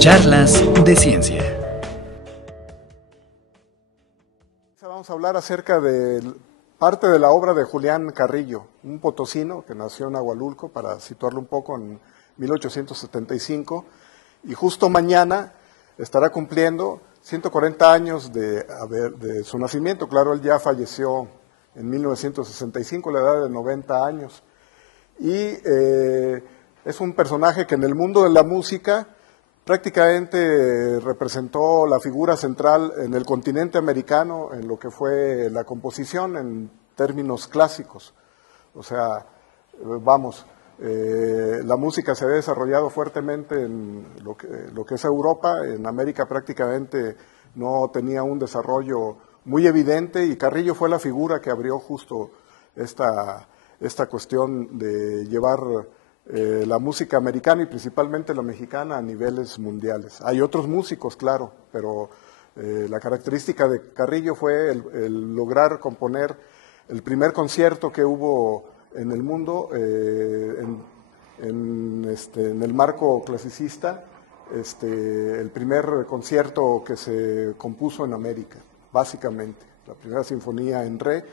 Charlas de Ciencia. Vamos a hablar acerca de parte de la obra de Julián Carrillo, un potosino que nació en Ahualulco, para situarlo un poco, en 1875, y justo mañana estará cumpliendo 140 años de su nacimiento. Claro, él ya falleció en 1965, a la edad de 90 años. Y es un personaje que en el mundo de la música prácticamente representó la figura central en el continente americano en lo que fue la composición en términos clásicos. O sea, la música se ha desarrollado fuertemente en lo que es Europa. En América prácticamente no tenía un desarrollo muy evidente, y Carrillo fue la figura que abrió justo esta cuestión de llevar la música americana y principalmente la mexicana a niveles mundiales. Hay otros músicos, claro, pero la característica de Carrillo fue el lograr componer el primer concierto que hubo en el mundo en el marco clasicista, el primer concierto que se compuso en América, básicamente, la primera sinfonía en re,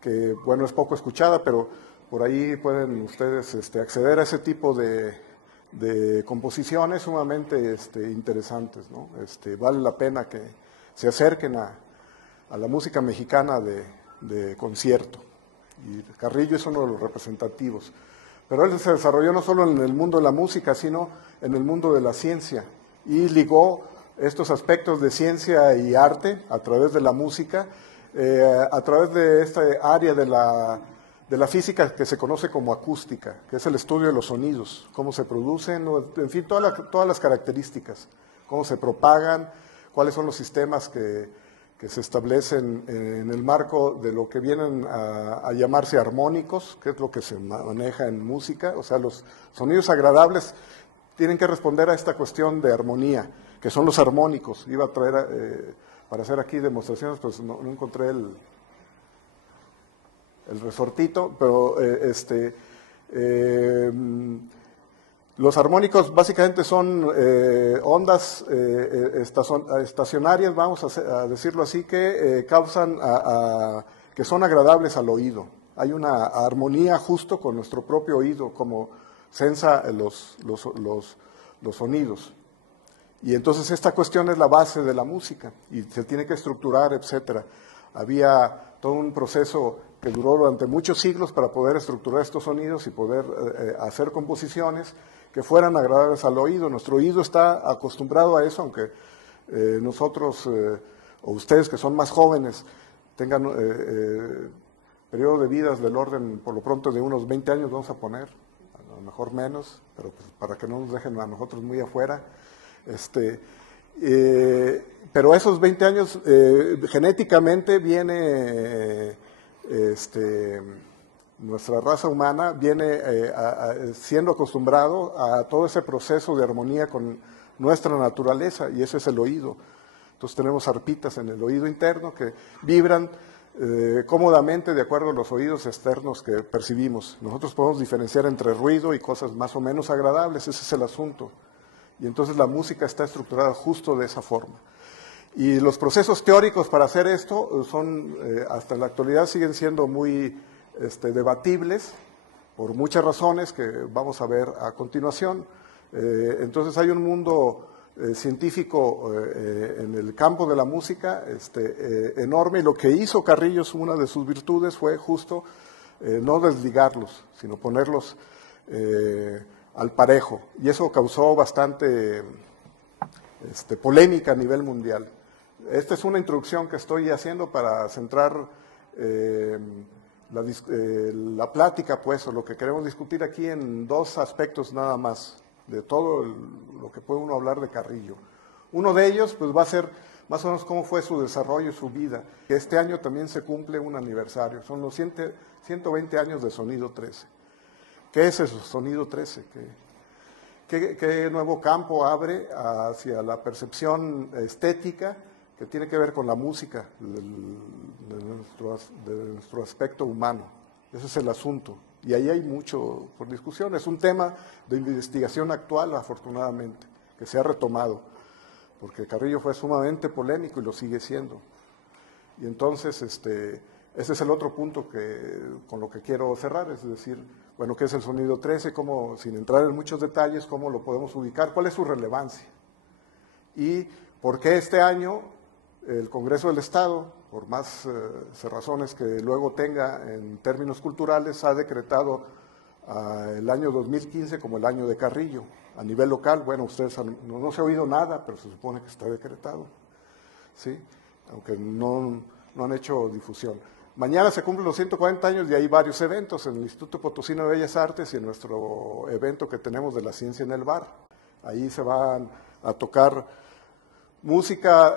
que bueno, es poco escuchada, pero por ahí pueden ustedes acceder a ese tipo de composiciones sumamente interesantes, ¿no? Vale la pena que se acerquen a la música mexicana de concierto. Y Carrillo es uno de los representativos. Pero él se desarrolló no solo en el mundo de la música, sino en el mundo de la ciencia, y ligó estos aspectos de ciencia y arte a través de la música, a través de esta área de la física que se conoce como acústica, que es el estudio de los sonidos, cómo se producen, en fin, todas las características, cómo se propagan, cuáles son los sistemas que se establecen en el marco de lo que vienen a llamarse armónicos, que es lo que se maneja en música. O sea, los sonidos agradables tienen que responder a esta cuestión de armonía, que son los armónicos. Iba a traer, para hacer aquí demostraciones, pues no encontré el resortito, pero los armónicos básicamente son ondas estacionarias, vamos a decirlo así, que causan que son agradables al oído. Hay una armonía justo con nuestro propio oído, como sensa los sonidos. Y entonces esta cuestión es la base de la música, y se tiene que estructurar, etcétera. Había todo un proceso que duró durante muchos siglos para poder estructurar estos sonidos y poder hacer composiciones que fueran agradables al oído. Nuestro oído está acostumbrado a eso, aunque nosotros o ustedes que son más jóvenes tengan periodo de vidas del orden, por lo pronto, de unos 20 años, vamos a poner, a lo mejor menos, pero pues para que no nos dejen a nosotros muy afuera. Pero esos 20 años genéticamente viene nuestra raza humana viene siendo acostumbrado a todo ese proceso de armonía con nuestra naturaleza, y ese es el oído. Entonces tenemos arpitas en el oído interno que vibran cómodamente de acuerdo a los oídos externos que percibimos. Nosotros podemos diferenciar entre ruido y cosas más o menos agradables, ese es el asunto. Y entonces la música está estructurada justo de esa forma. Y los procesos teóricos para hacer esto son, hasta en la actualidad, siguen siendo muy debatibles, por muchas razones que vamos a ver a continuación. Entonces hay un mundo científico en el campo de la música enorme, y lo que hizo Carrillo, una de sus virtudes, fue justo no desligarlos, sino ponerlos al parejo, y eso causó bastante polémica a nivel mundial. Esta es una introducción que estoy haciendo para centrar la plática, pues, o lo que queremos discutir aquí, en dos aspectos nada más, de todo lo que puede uno hablar de Carrillo. Uno de ellos, pues, va a ser más o menos cómo fue su desarrollo y su vida. Este año también se cumple un aniversario, son los 120 años de Sonido 13. ¿Qué es eso, Sonido 13? ¿Qué nuevo campo abre hacia la percepción estética que tiene que ver con la música de nuestro aspecto humano? Ese es el asunto. Y ahí hay mucho por discusión. Es un tema de investigación actual, afortunadamente. que se ha retomado, porque Carrillo fue sumamente polémico y lo sigue siendo. Y entonces, ese es el otro punto con lo que quiero cerrar, es decir, bueno, ¿qué es el sonido 13? ¿Cómo, sin entrar en muchos detalles, cómo lo podemos ubicar? ¿Cuál es su relevancia? Y por qué este año el Congreso del Estado, por más razones que luego tenga en términos culturales, ha decretado el año 2015 como el año de Carrillo. A nivel local, bueno, ustedes no se ha oído nada, pero se supone que está decretado, ¿sí? Aunque no han hecho difusión. Mañana se cumplen los 140 años y hay varios eventos en el Instituto Potosino de Bellas Artes y en nuestro evento que tenemos de la ciencia en el bar. Ahí se van a tocar música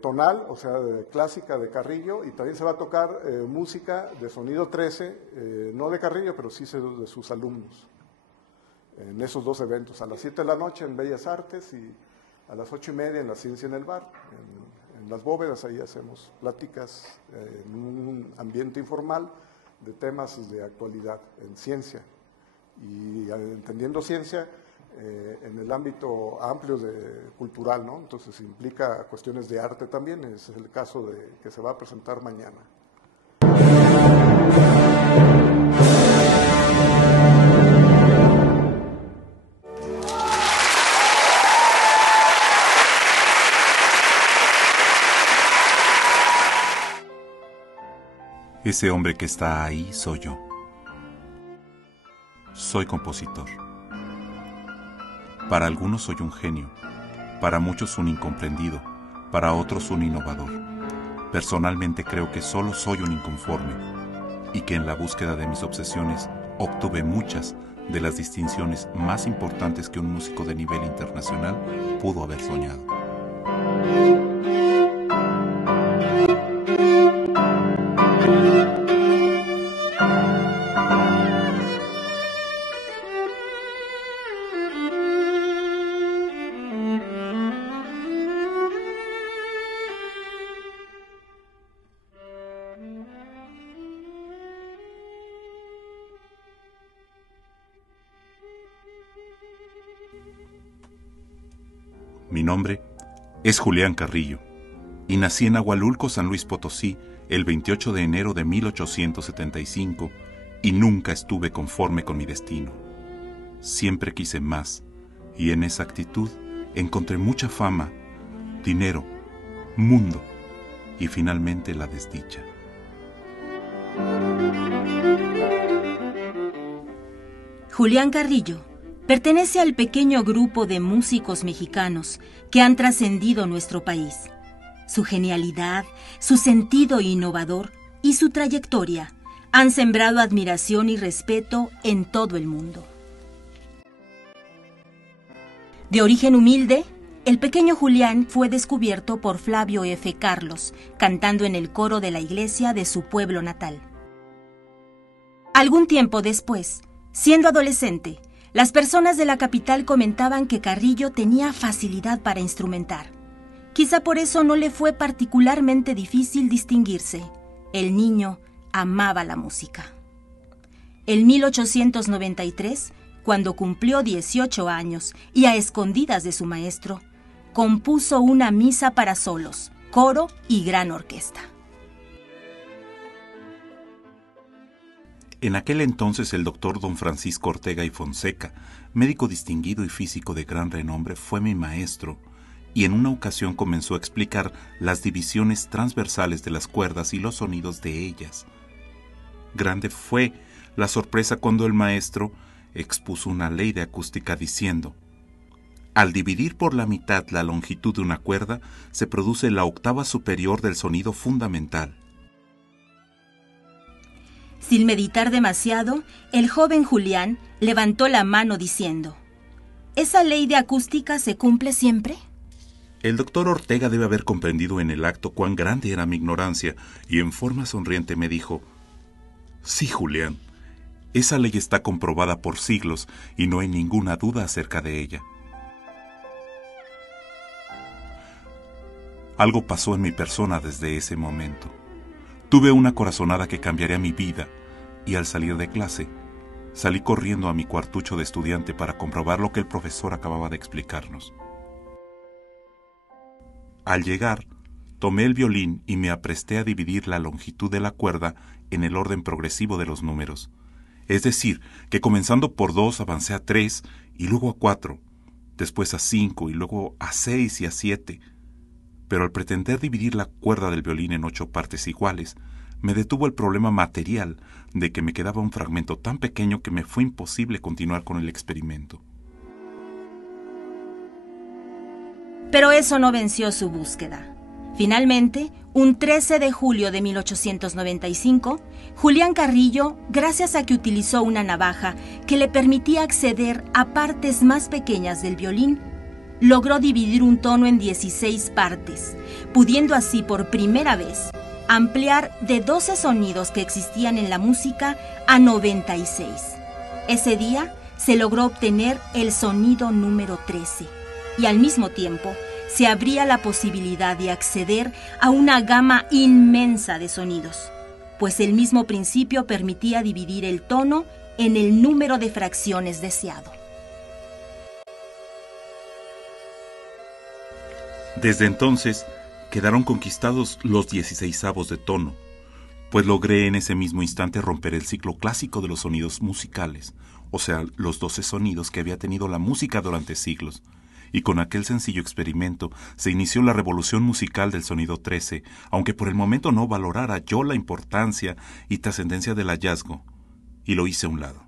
tonal, o sea, clásica de Carrillo, y también se va a tocar música de sonido 13, no de Carrillo, pero sí de sus alumnos, en esos dos eventos, a las 7 de la noche en Bellas Artes y a las 8:30 en la ciencia en el bar. En las bóvedas, ahí hacemos pláticas en un ambiente informal de temas de actualidad en ciencia. Y entendiendo ciencia en el ámbito amplio cultural, ¿no? Entonces implica cuestiones de arte también, es el caso que se va a presentar mañana. Ese hombre que está ahí soy yo. Soy compositor. Para algunos soy un genio, para muchos un incomprendido, para otros un innovador. Personalmente creo que solo soy un inconforme y que en la búsqueda de mis obsesiones obtuve muchas de las distinciones más importantes que un músico de nivel internacional pudo haber soñado. Mi nombre es Julián Carrillo y nací en Agualulco, San Luis Potosí, el 28 de enero de 1875 y nunca estuve conforme con mi destino. Siempre quise más y en esa actitud encontré mucha fama, dinero, mundo y finalmente la desdicha. Julián Carrillo pertenece al pequeño grupo de músicos mexicanos que han trascendido nuestro país. Su genialidad, su sentido innovador y su trayectoria han sembrado admiración y respeto en todo el mundo. De origen humilde, el pequeño Julián fue descubierto por Flavio F. Carlos, cantando en el coro de la iglesia de su pueblo natal. Algún tiempo después, siendo adolescente, las personas de la capital comentaban que Carrillo tenía facilidad para instrumentar. Quizá por eso no le fue particularmente difícil distinguirse. El niño amaba la música. En 1893, cuando cumplió 18 años y a escondidas de su maestro, compuso una misa para solos, coro y gran orquesta. En aquel entonces el doctor don Francisco Ortega y Fonseca, médico distinguido y físico de gran renombre, fue mi maestro y en una ocasión comenzó a explicar las divisiones transversales de las cuerdas y los sonidos de ellas. Grande fue la sorpresa cuando el maestro expuso una ley de acústica diciendo: al dividir por la mitad la longitud de una cuerda, se produce la octava superior del sonido fundamental. Sin meditar demasiado, el joven Julián levantó la mano diciendo: ¿esa ley de acústica se cumple siempre? El doctor Ortega debe haber comprendido en el acto cuán grande era mi ignorancia y en forma sonriente me dijo: sí, Julián, esa ley está comprobada por siglos y no hay ninguna duda acerca de ella. Algo pasó en mi persona desde ese momento. Tuve una corazonada que cambiaría mi vida y al salir de clase Salí corriendo a mi cuartucho de estudiante para comprobar lo que el profesor acababa de explicarnos. Al llegar, tomé el violín y me apresté a dividir la longitud de la cuerda en el orden progresivo de los números. Es decir, que comenzando por 2 avancé a 3 y luego a 4, después a 5 y luego a 6 y a 7. Pero al pretender dividir la cuerda del violín en 8 partes iguales, me detuvo el problema material de que me quedaba un fragmento tan pequeño que me fue imposible continuar con el experimento. Pero eso no venció su búsqueda. Finalmente, un 13 de julio de 1895, Julián Carrillo, gracias a que utilizó una navaja que le permitía acceder a partes más pequeñas del violín, logró dividir un tono en 16 partes, pudiendo así por primera vez ampliar de 12 sonidos que existían en la música a 96. Ese día se logró obtener el sonido número 13 y al mismo tiempo se abría la posibilidad de acceder a una gama inmensa de sonidos, pues el mismo principio permitía dividir el tono en el número de fracciones deseado. Desde entonces, quedaron conquistados los 16avos de tono, pues logré en ese mismo instante romper el ciclo clásico de los sonidos musicales, o sea, los 12 sonidos que había tenido la música durante siglos, y con aquel sencillo experimento se inició la revolución musical del sonido 13, aunque por el momento no valorara yo la importancia y trascendencia del hallazgo, y lo hice a un lado.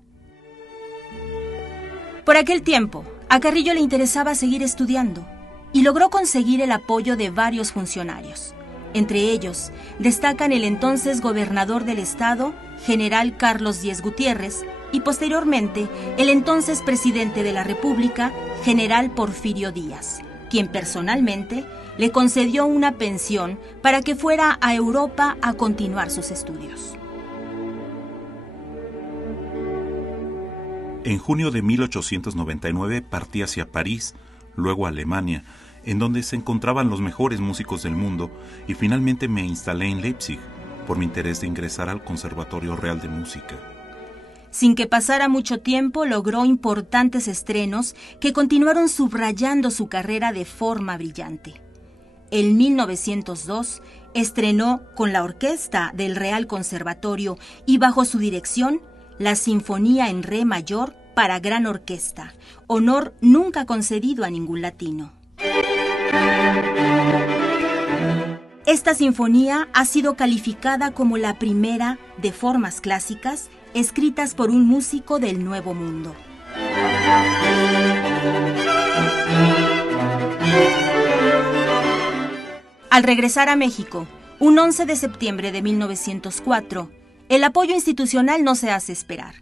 Por aquel tiempo, a Carrillo le interesaba seguir estudiando, y logró conseguir el apoyo de varios funcionarios. Entre ellos, destacan el entonces gobernador del estado, general Carlos Díez Gutiérrez, y posteriormente el entonces presidente de la República, general Porfirio Díaz, quien personalmente le concedió una pensión para que fuera a Europa a continuar sus estudios. En junio de 1899 partí hacia París, luego a Alemania, en donde se encontraban los mejores músicos del mundo, y finalmente me instalé en Leipzig, por mi interés de ingresar al Conservatorio Real de Música. Sin que pasara mucho tiempo, logró importantes estrenos que continuaron subrayando su carrera de forma brillante. En 1902, estrenó con la orquesta del Real Conservatorio y bajo su dirección, la Sinfonía en Re mayor para gran orquesta, honor nunca concedido a ningún latino. Esta sinfonía ha sido calificada como la primera de formas clásicas escritas por un músico del Nuevo Mundo. Al regresar a México, un 11 de septiembre de 1904, el apoyo institucional no se hace esperar,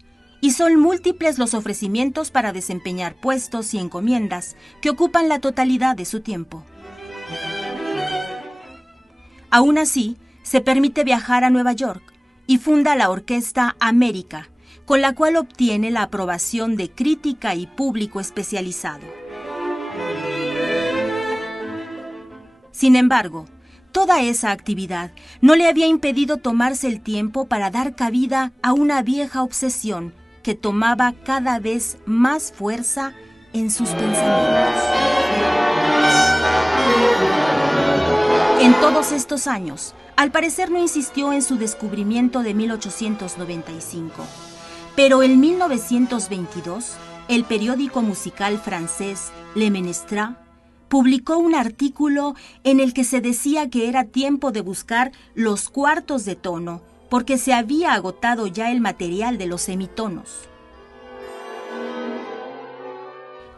y son múltiples los ofrecimientos para desempeñar puestos y encomiendas que ocupan la totalidad de su tiempo. Aún así, se permite viajar a Nueva York y funda la Orquesta América, con la cual obtiene la aprobación de crítica y público especializado. Sin embargo, toda esa actividad no le había impedido tomarse el tiempo para dar cabida a una vieja obsesión que tomaba cada vez más fuerza en sus pensamientos. En todos estos años, al parecer no insistió en su descubrimiento de 1895, pero en 1922, el periódico musical francés Le Ménestra publicó un artículo en el que se decía que era tiempo de buscar los cuartos de tono porque se había agotado ya el material de los semitonos.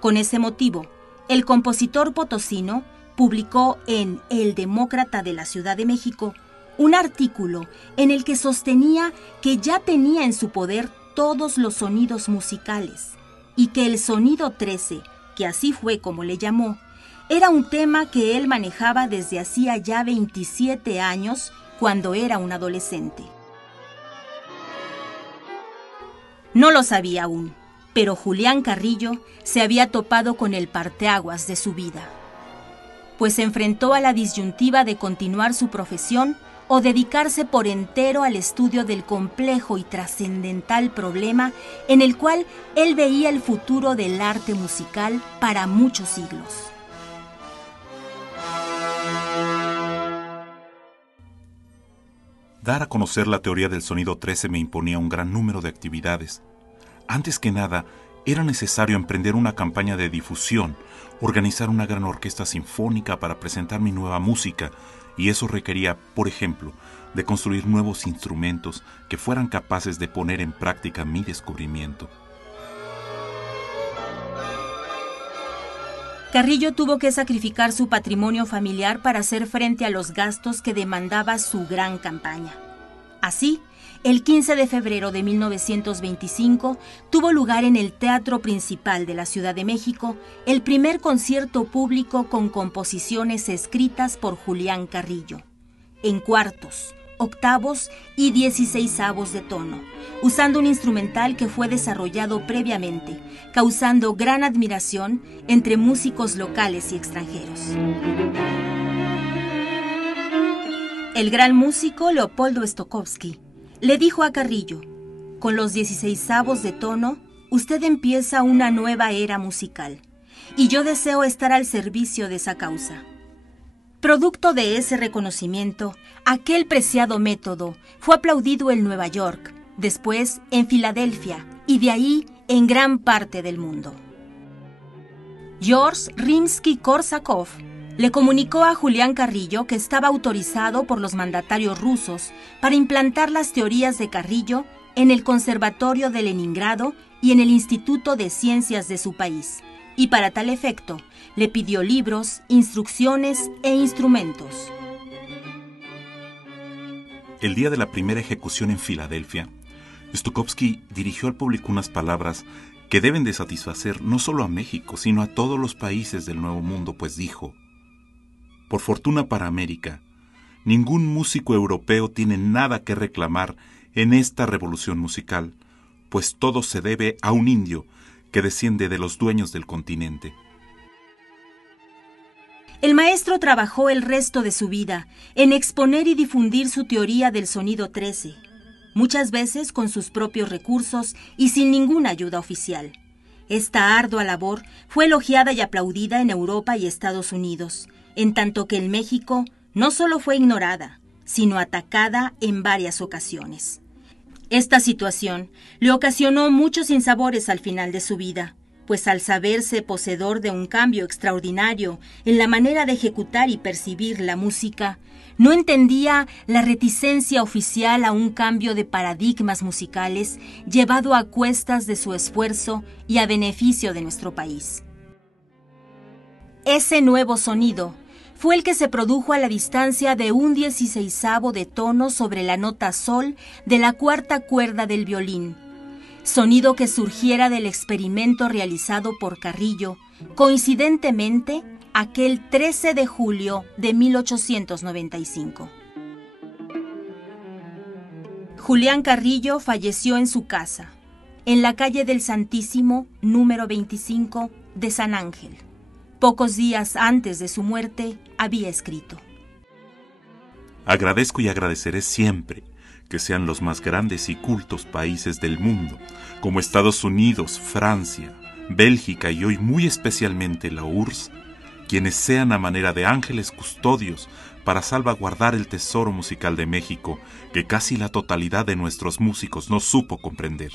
Con ese motivo, el compositor potosino publicó en El Demócrata de la Ciudad de México un artículo en el que sostenía que ya tenía en su poder todos los sonidos musicales y que el sonido 13, que así fue como le llamó, era un tema que él manejaba desde hacía ya 27 años cuando era un adolescente. No lo sabía aún, pero Julián Carrillo se había topado con el parteaguas de su vida, pues se enfrentó a la disyuntiva de continuar su profesión o dedicarse por entero al estudio del complejo y trascendental problema en el cual él veía el futuro del arte musical para muchos siglos. Dar a conocer la teoría del sonido 13 me imponía un gran número de actividades. Antes que nada, era necesario emprender una campaña de difusión, organizar una gran orquesta sinfónica para presentar mi nueva música, y eso requería, por ejemplo, de construir nuevos instrumentos que fueran capaces de poner en práctica mi descubrimiento. Carrillo tuvo que sacrificar su patrimonio familiar para hacer frente a los gastos que demandaba su gran campaña. Así, el 15 de febrero de 1925 tuvo lugar en el Teatro Principal de la Ciudad de México el primer concierto público con composiciones escritas por Julián Carrillo, en cuartos, octavos y 16avos de tono, usando un instrumental que fue desarrollado previamente, causando gran admiración entre músicos locales y extranjeros. El gran músico Leopoldo Stokowski le dijo a Carrillo: con los 16avos de tono, usted empieza una nueva era musical, y yo deseo estar al servicio de esa causa. Producto de ese reconocimiento, aquel preciado método fue aplaudido en Nueva York, después en Filadelfia y de ahí en gran parte del mundo. George Rimsky-Korsakov le comunicó a Julián Carrillo que estaba autorizado por los mandatarios rusos para implantar las teorías de Carrillo en el Conservatorio de Leningrado y en el Instituto de Ciencias de su país, y para tal efecto le pidió libros, instrucciones e instrumentos. El día de la primera ejecución en Filadelfia, Stokowski dirigió al público unas palabras que deben de satisfacer no solo a México, sino a todos los países del Nuevo Mundo, pues dijo: por fortuna para América, ningún músico europeo tiene nada que reclamar en esta revolución musical, pues todo se debe a un indio que desciende de los dueños del continente. El maestro trabajó el resto de su vida en exponer y difundir su teoría del sonido 13, muchas veces con sus propios recursos y sin ninguna ayuda oficial. Esta ardua labor fue elogiada y aplaudida en Europa y Estados Unidos, en tanto que en México no solo fue ignorada, sino atacada en varias ocasiones. Esta situación le ocasionó muchos sinsabores al final de su vida, pues al saberse poseedor de un cambio extraordinario en la manera de ejecutar y percibir la música, no entendía la reticencia oficial a un cambio de paradigmas musicales llevado a cuestas de su esfuerzo y a beneficio de nuestro país. Ese nuevo sonido fue el que se produjo a la distancia de un 16avo de tono sobre la nota sol de la cuarta cuerda del violín, sonido que surgiera del experimento realizado por Carrillo, coincidentemente aquel 13 de julio de 1895. Julián Carrillo falleció en su casa, en la calle del Santísimo, número 25 de San Ángel. Pocos días antes de su muerte, había escrito: agradezco y agradeceré siempre que sean los más grandes y cultos países del mundo, como Estados Unidos, Francia, Bélgica y hoy muy especialmente la URSS, quienes sean a manera de ángeles custodios para salvaguardar el tesoro musical de México que casi la totalidad de nuestros músicos no supo comprender.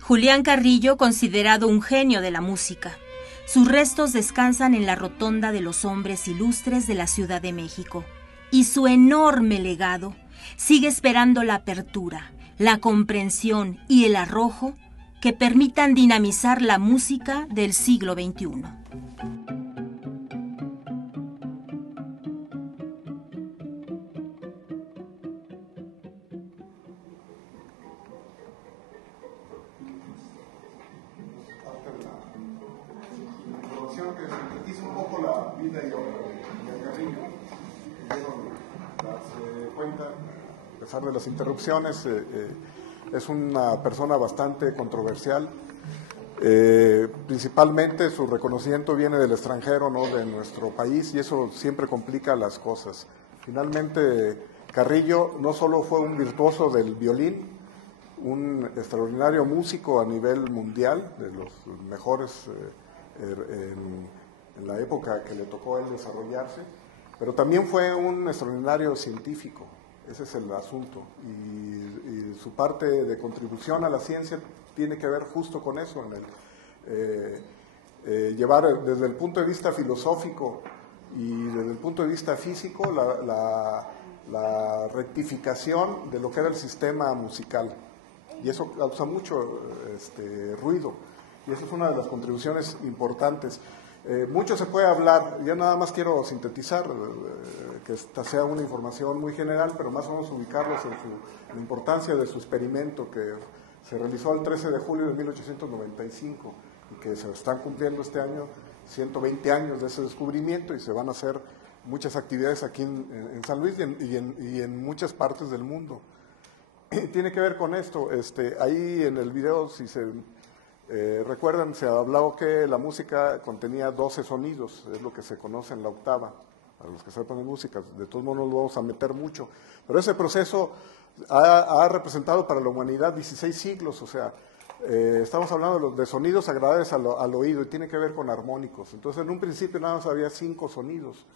Julián Carrillo, considerado un genio de la música. Sus restos descansan en la Rotonda de los Hombres Ilustres de la Ciudad de México, y su enorme legado sigue esperando la apertura, la comprensión y el arrojo que permitan dinamizar la música del siglo XXI. Que sintetiza un poco la vida y obra de Carrillo. Pudieron darse cuenta, a pesar de las interrupciones, es una persona bastante controversial. Principalmente su reconocimiento viene del extranjero, no de nuestro país, y eso siempre complica las cosas. Finalmente, Carrillo no solo fue un virtuoso del violín, un extraordinario músico a nivel mundial, de los mejores en la época que le tocó a él desarrollarse, pero también fue un extraordinario científico. Ese es el asunto. Y su parte de contribución a la ciencia tiene que ver justo con eso, en el llevar desde el punto de vista filosófico y desde el punto de vista físico la rectificación de lo que era el sistema musical. Y eso causa mucho ruido. Y esa es una de las contribuciones importantes. Mucho se puede hablar, yo nada más quiero sintetizar, que esta sea una información muy general, pero más o menos ubicarlos en la importancia de su experimento que se realizó el 13 de julio de 1895 y que se están cumpliendo este año 120 años de ese descubrimiento y se van a hacer muchas actividades aquí en San Luis y en muchas partes del mundo. Tiene que ver con esto, ahí en el video, si se recuerdan, se hablaba que la música contenía 12 sonidos, es lo que se conoce en la octava, para los que sepan de música, de todos modos no lo vamos a meter mucho, pero ese proceso ha representado para la humanidad 16 siglos, o sea, estamos hablando de sonidos agradables al oído y tiene que ver con armónicos. Entonces, en un principio nada más había 5 sonidos,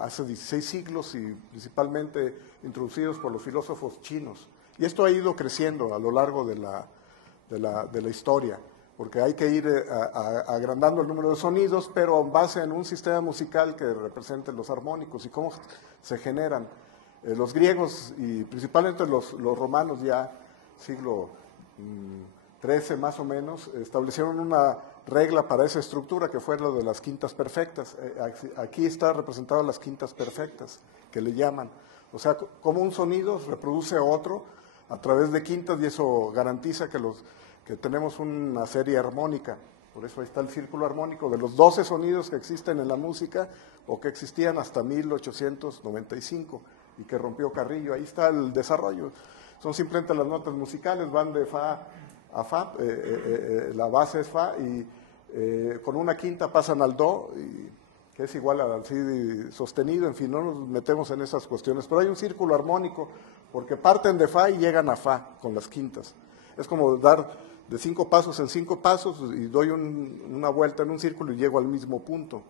hace 16 siglos y principalmente introducidos por los filósofos chinos. Y esto ha ido creciendo a lo largo de la historia, porque hay que ir agrandando el número de sonidos, pero en base en un sistema musical que represente los armónicos y cómo se generan. Los griegos y principalmente los romanos ya siglo XIII más o menos, establecieron una regla para esa estructura que fue lo de las quintas perfectas. Aquí está representado las quintas perfectas, que le llaman. O sea, como un sonido reproduce otro a través de quintas y eso garantiza que tenemos una serie armónica. Por eso ahí está el círculo armónico de los 12 sonidos que existen en la música o que existían hasta 1895 y que rompió Carrillo. Ahí está el desarrollo. Son simplemente las notas musicales, van de fa a fa, la base es fa y con una quinta pasan al do, que es igual al si sostenido, en fin, no nos metemos en esas cuestiones, pero hay un círculo armónico porque parten de fa y llegan a fa con las quintas. Es como dar de 5 pasos en 5 pasos y doy una vuelta en un círculo y llego al mismo punto.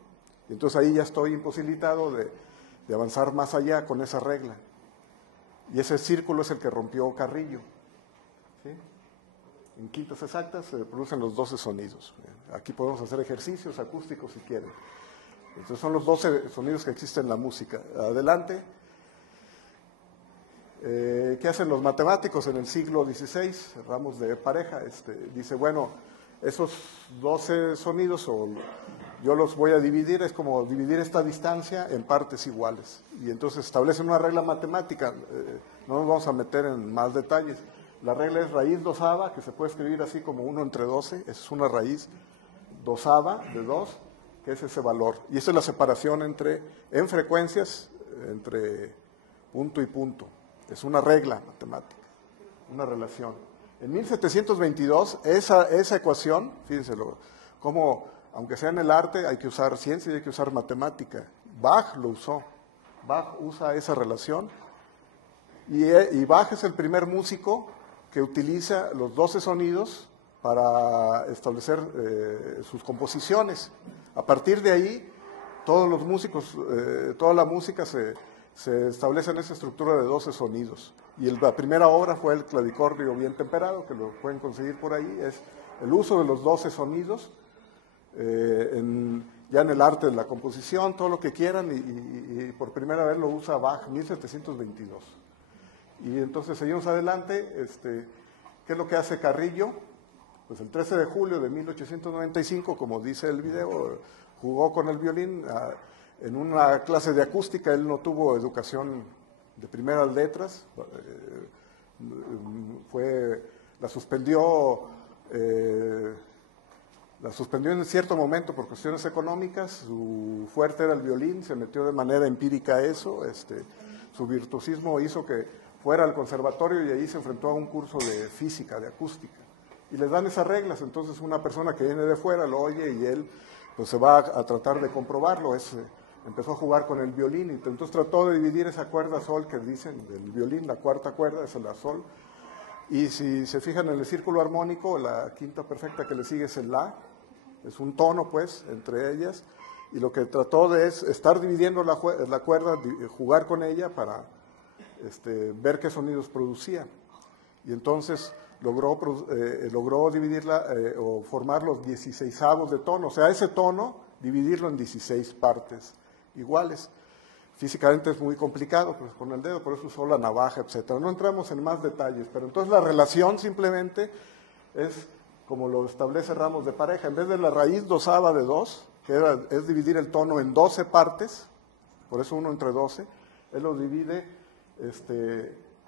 Y entonces ahí ya estoy imposibilitado de avanzar más allá con esa regla. Y ese círculo es el que rompió Carrillo. ¿Sí? En quintas exactas se producen los 12 sonidos. Aquí podemos hacer ejercicios acústicos si quieren. Entonces son los 12 sonidos que existen en la música. Adelante. ¿Qué hacen los matemáticos en el siglo XVI? Ramos de Pareja. Dice, bueno, esos 12 sonidos, yo los voy a dividir, es como dividir esta distancia en partes iguales. Y entonces establecen una regla matemática, no nos vamos a meter en más detalles. La regla es raíz dosava, que se puede escribir así como 1 entre 12, esa es una raíz dosava de 2, que es ese valor. Y esa es la separación en frecuencias entre punto y punto. Es una regla matemática, una relación. En 1722, esa ecuación, fíjense, como aunque sea en el arte, hay que usar ciencia y hay que usar matemática. Bach lo usó. Bach usa esa relación. Y Bach es el primer músico que utiliza los 12 sonidos para establecer sus composiciones. A partir de ahí, todos los músicos, toda la música se establece en esa estructura de 12 sonidos. Y la primera obra fue el clavicordio bien temperado, que lo pueden conseguir por ahí, es el uso de los 12 sonidos, ya en el arte de la composición, todo lo que quieran, y por primera vez lo usa Bach, 1722. Y entonces seguimos adelante, ¿qué es lo que hace Carrillo? Pues el 13 de julio de 1895, como dice el video, jugó con el violín en una clase de acústica. Él no tuvo educación de primeras letras, la suspendió en cierto momento por cuestiones económicas. Su fuerte era el violín, se metió de manera empírica a eso, su virtuosismo hizo que fuera al conservatorio y ahí se enfrentó a un curso de física, de acústica. Y les dan esas reglas, entonces una persona que viene de fuera lo oye y él pues se va a tratar de comprobarlo. Es empezó a jugar con el violín, y entonces trató de dividir esa cuerda sol que dicen del violín, la cuarta cuerda es la sol, y si se fijan en el círculo armónico, la quinta perfecta que le sigue es el la, es un tono pues entre ellas, y lo que trató de es estar dividiendo la cuerda, jugar con ella para ver qué sonidos producía, y entonces logró dividirla o formar los 16avos de tono, o sea, ese tono dividirlo en 16 partes iguales. Físicamente es muy complicado, pues, con el dedo, por eso usó la navaja, etcétera. No entramos en más detalles, pero entonces la relación simplemente es como lo establece Ramos de pareja. En vez de la raíz dosava de 2, que es dividir el tono en 12 partes, por eso 1 entre 12, él lo divide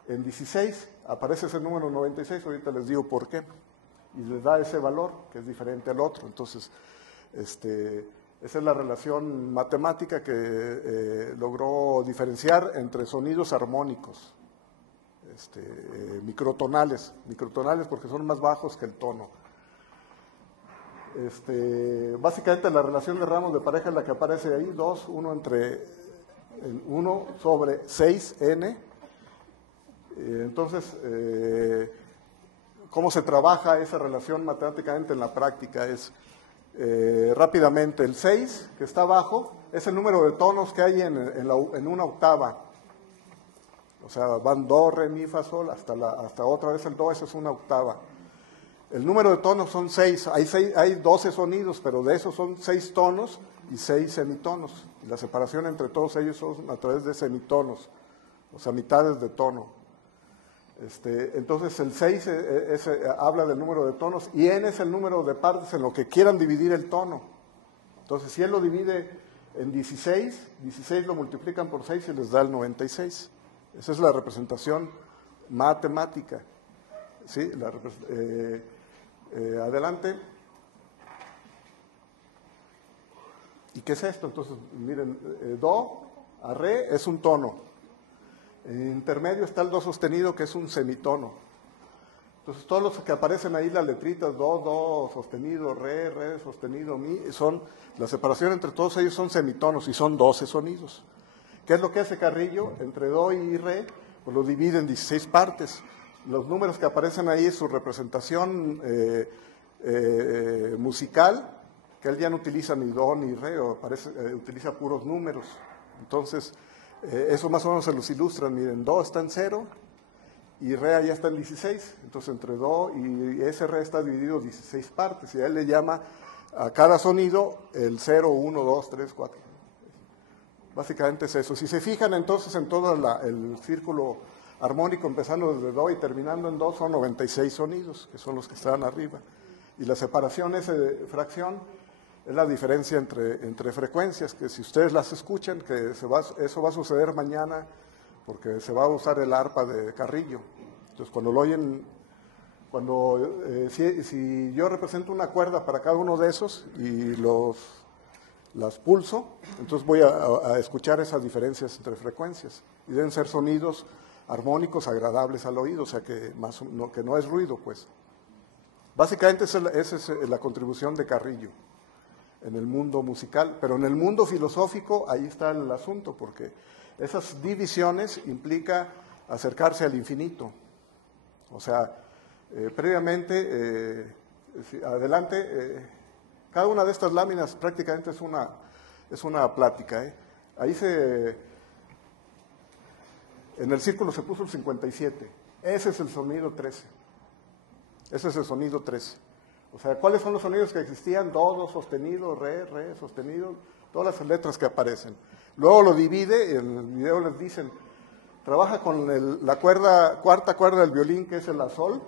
en 16, aparece ese número 96, ahorita les digo por qué, y les da ese valor que es diferente al otro. Entonces, esa es la relación matemática que logró diferenciar entre sonidos armónicos, microtonales porque son más bajos que el tono. Básicamente la relación de Ramos de pareja es la que aparece ahí, 2, 1 sobre 6n. Entonces, ¿cómo se trabaja esa relación matemáticamente en la práctica? Es rápidamente, el 6 que está abajo es el número de tonos que hay en una octava. O sea, van do, re, mi, fa, sol, hasta otra vez el do, eso es una octava. El número de tonos son 6, hay 12 sonidos, pero de esos son 6 tonos y 6 semitonos. Y la separación entre todos ellos son a través de semitonos, o sea, mitades de tono. Entonces el 6 habla del número de tonos y n es el número de partes en lo que quieran dividir el tono. Entonces si él lo divide en 16 lo multiplican por 6 y les da el 96. Esa es la representación matemática. ¿Sí? Adelante. ¿Y qué es esto? Entonces, miren, do a re es un tono. En intermedio está el do sostenido, que es un semitono. Entonces, todos los que aparecen ahí, las letritas, do sostenido, re sostenido, mi, la separación entre todos ellos son semitonos y son 12 sonidos. ¿Qué es lo que hace Carrillo? Entre do y re, pues lo divide en 16 partes. Los números que aparecen ahí es su representación musical, que él ya no utiliza ni do ni re, utiliza puros números. Entonces, eso más o menos se los ilustran. Miren, do está en 0 y re ya está en 16. Entonces, entre do y ese re está dividido en 16 partes. Y a él le llama a cada sonido el 0, 1, 2, 3, 4. Básicamente es eso. Si se fijan entonces en todo el círculo armónico, empezando desde do y terminando en do, son 96 sonidos, que son los que están arriba. Y la separación, esa fracción, es la diferencia entre frecuencias, que si ustedes las escuchan, que eso va a suceder mañana, porque se va a usar el arpa de Carrillo. Entonces, cuando lo oyen, si yo represento una cuerda para cada uno de esos y las pulso, entonces voy a escuchar esas diferencias entre frecuencias. Y deben ser sonidos armónicos agradables al oído, o sea que no es ruido, pues. Básicamente esa es la contribución de Carrillo en el mundo musical, pero en el mundo filosófico ahí está el asunto, porque esas divisiones implica acercarse al infinito. O sea, previamente, adelante, cada una de estas láminas prácticamente es una plática. Ahí en el círculo se puso el 57. Ese es el sonido 13. Ese es el sonido 13. O sea, ¿cuáles son los sonidos que existían? Do sostenido, re sostenido, todas las letras que aparecen. Luego lo divide, en el video les dicen, trabaja con la cuarta cuerda del violín, que es el la sol,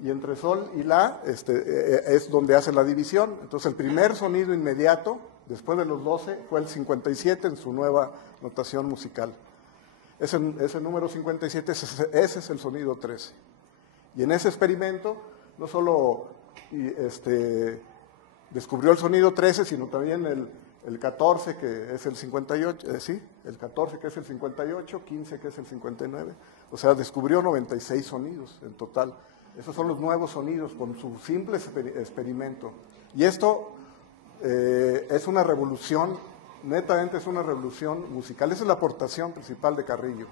y entre sol y la es donde hace la división. Entonces el primer sonido inmediato, después de los 12, fue el 57 en su nueva notación musical. Ese número 57, ese es el sonido 13. Y en ese experimento, no solo descubrió el sonido 13, sino también el 14, que es el 58, el 14 que es el 58, 15 que es el 59. O sea, descubrió 96 sonidos en total. Esos son los nuevos sonidos con su simple experimento. Y esto es una revolución netamente es una revolución musical. Esa es la aportación principal de Carrillo.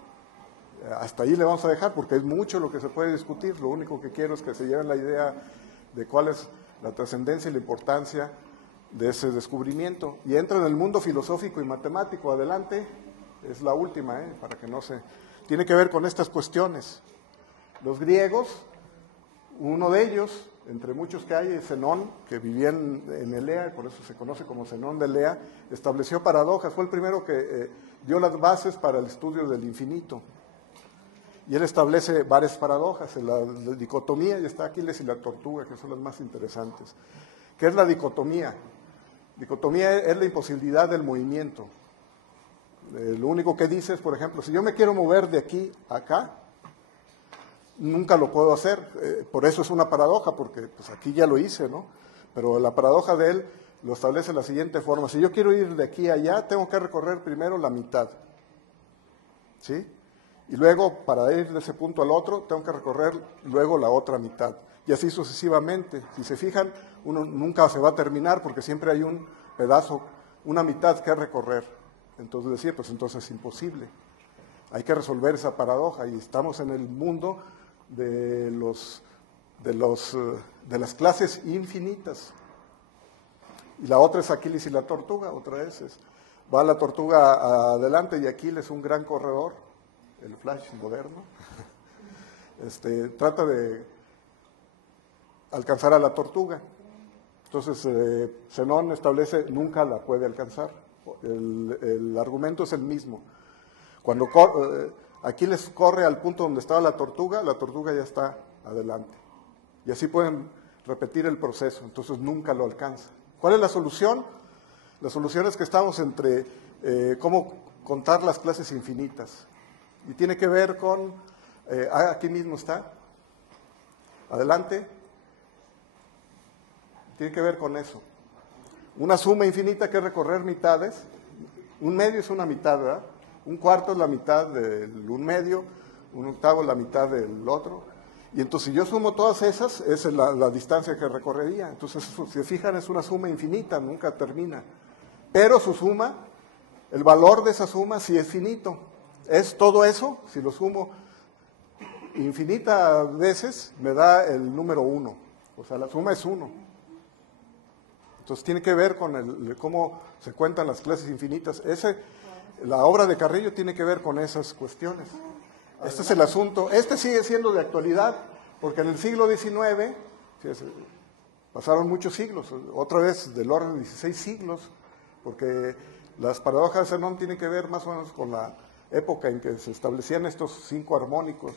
Hasta ahí le vamos a dejar porque es mucho lo que se puede discutir. Lo único que quiero es que se lleven la idea de cuál es la trascendencia y la importancia de ese descubrimiento. Y entra en el mundo filosófico y matemático. Adelante, es la última, para que no se... Tiene que ver con estas cuestiones. Los griegos, uno de ellos, entre muchos que hay, Zenón, que vivía en Elea, y por eso se conoce como Zenón de Elea, estableció paradojas. Fue el primero que dio las bases para el estudio del infinito. Y él establece varias paradojas, la dicotomía, y está Aquiles y la tortuga, que son las más interesantes. ¿Qué es la dicotomía? Dicotomía es la imposibilidad del movimiento. Lo único que dice es, por ejemplo, si yo me quiero mover de aquí a acá, nunca lo puedo hacer. Por eso es una paradoja, porque pues, aquí ya lo hice, ¿no? Pero la paradoja de él lo establece de la siguiente forma. Si yo quiero ir de aquí a allá, tengo que recorrer primero la mitad. ¿Sí? Y luego, para ir de ese punto al otro, tengo que recorrer luego la otra mitad. Y así sucesivamente. Si se fijan, uno nunca se va a terminar porque siempre hay un pedazo, una mitad que recorrer. Entonces decía, pues entonces es imposible. Hay que resolver esa paradoja y estamos en el mundo de las clases infinitas. Y la otra es Aquiles y la tortuga, otra vez va la tortuga adelante y Aquiles, un gran corredor, el Flash moderno, trata de alcanzar a la tortuga. Entonces, Zenón establece, nunca la puede alcanzar. El argumento es el mismo. Cuando Aquiles corre al punto donde estaba la tortuga ya está adelante. Y así pueden repetir el proceso, entonces nunca lo alcanza. ¿Cuál es la solución? La solución es que estamos entre cómo contar las clases infinitas. Y tiene que ver con, aquí mismo está, adelante, tiene que ver con eso. Una suma infinita que es recorrer mitades, un medio es una mitad, ¿verdad? Un cuarto es la mitad del un medio, un octavo es la mitad del otro. Y entonces si yo sumo todas esas, esa es la distancia que recorrería. Entonces, si se fijan, es una suma infinita, nunca termina. Pero su suma, el valor de esa suma sí es finito. Es todo eso, si lo sumo infinitas veces, me da el número 1. O sea, la suma es 1. Entonces tiene que ver con cómo se cuentan las clases infinitas. La obra de Carrillo tiene que ver con esas cuestiones. Este es el asunto. Este sigue siendo de actualidad, porque en el siglo XIX, pasaron muchos siglos, otra vez del orden de 16 siglos, porque las paradojas de Zenón tienen que ver más o menos con la época en que se establecían estos 5 armónicos,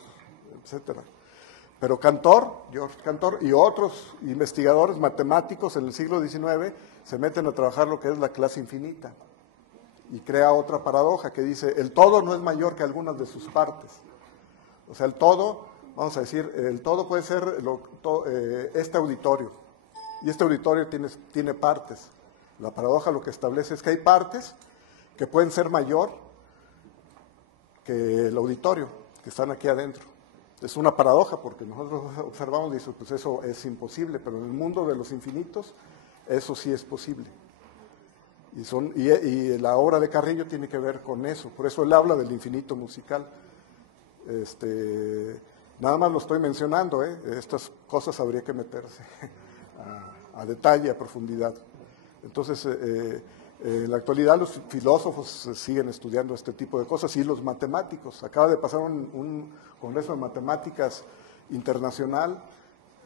etcétera. Pero George Cantor y otros investigadores matemáticos en el siglo XIX se meten a trabajar lo que es la clase infinita y crea otra paradoja que dice, el todo no es mayor que algunas de sus partes. O sea, el todo, vamos a decir, el todo puede ser este auditorio, y este auditorio tiene partes. La paradoja lo que establece es que hay partes que pueden ser mayor que el auditorio, que están aquí adentro. Es una paradoja porque nosotros observamos y decimos, pues eso es imposible, pero en el mundo de los infinitos eso sí es posible. Y la obra de Carrillo tiene que ver con eso, por eso él habla del infinito musical. Nada más lo estoy mencionando, estas cosas habría que meterse a detalle, a profundidad. Entonces, en la actualidad los filósofos siguen estudiando este tipo de cosas y los matemáticos. Acaba de pasar un congreso de matemáticas internacional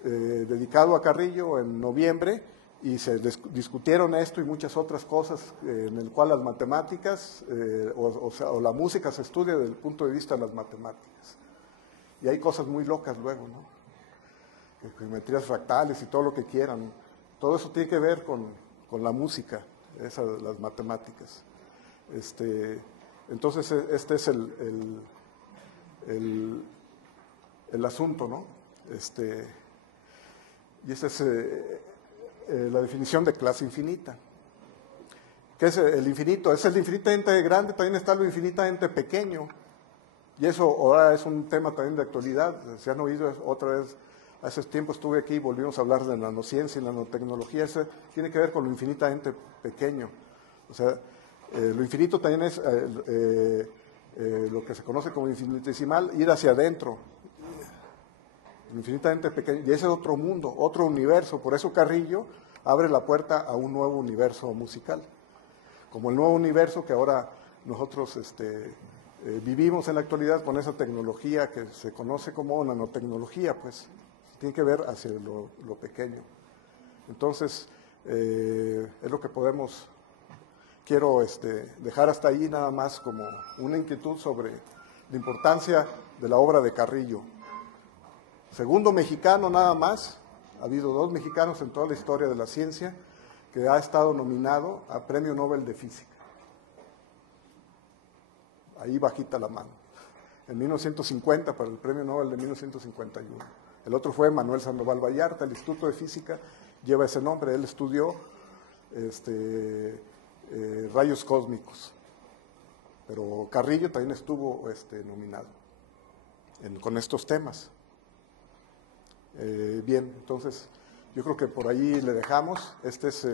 dedicado a Carrillo en noviembre y se discutieron esto y muchas otras cosas en el cual las matemáticas o la música se estudia desde el punto de vista de las matemáticas. Y hay cosas muy locas luego, ¿no? Geometrías fractales y todo lo que quieran. Todo eso tiene que ver con la música, las matemáticas. Entonces, este es el asunto, ¿no? Y esa es la definición de clase infinita. ¿Qué es el infinito? Es el infinitamente grande, también está lo infinitamente pequeño. Y eso ahora es un tema también de actualidad. Se han oído otra vez, hace tiempo estuve aquí y volvimos a hablar de nanociencia y nanotecnología. Eso tiene que ver con lo infinitamente pequeño. O sea, Lo infinito también es lo que se conoce como infinitesimal, ir hacia adentro, infinitamente pequeño, y ese es otro mundo, otro universo. Por eso Carrillo abre la puerta a un nuevo universo musical, como el nuevo universo que ahora nosotros vivimos en la actualidad con esa tecnología que se conoce como nanotecnología, pues tiene que ver hacia lo pequeño. Entonces, es lo que quiero dejar hasta ahí nada más como una inquietud sobre la importancia de la obra de Carrillo. Segundo mexicano nada más, ha habido 2 mexicanos en toda la historia de la ciencia que ha estado nominado a Premio Nobel de Física. Ahí bajita la mano. En 1950 para el Premio Nobel de 1951. El otro fue Manuel Sandoval Vallarta, el Instituto de Física lleva ese nombre, él estudió rayos cósmicos. Pero Carrillo también estuvo nominado con estos temas. Bien, entonces yo creo que por ahí le dejamos. Es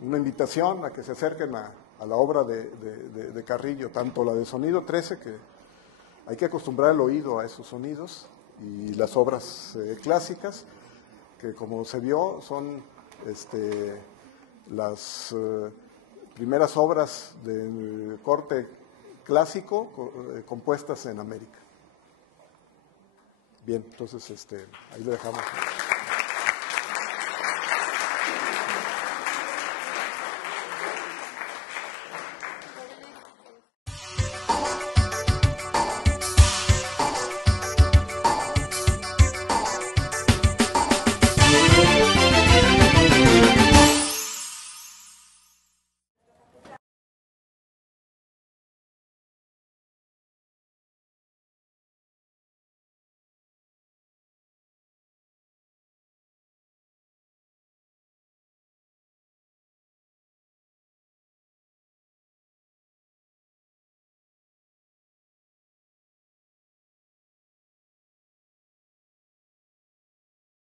una invitación a que se acerquen a la obra de Carrillo, tanto la de Sonido 13, que hay que acostumbrar el oído a esos sonidos, y las obras clásicas, que como se vio son las primeras obras de corte clásico compuestas en América. Bien, entonces ahí lo dejamos.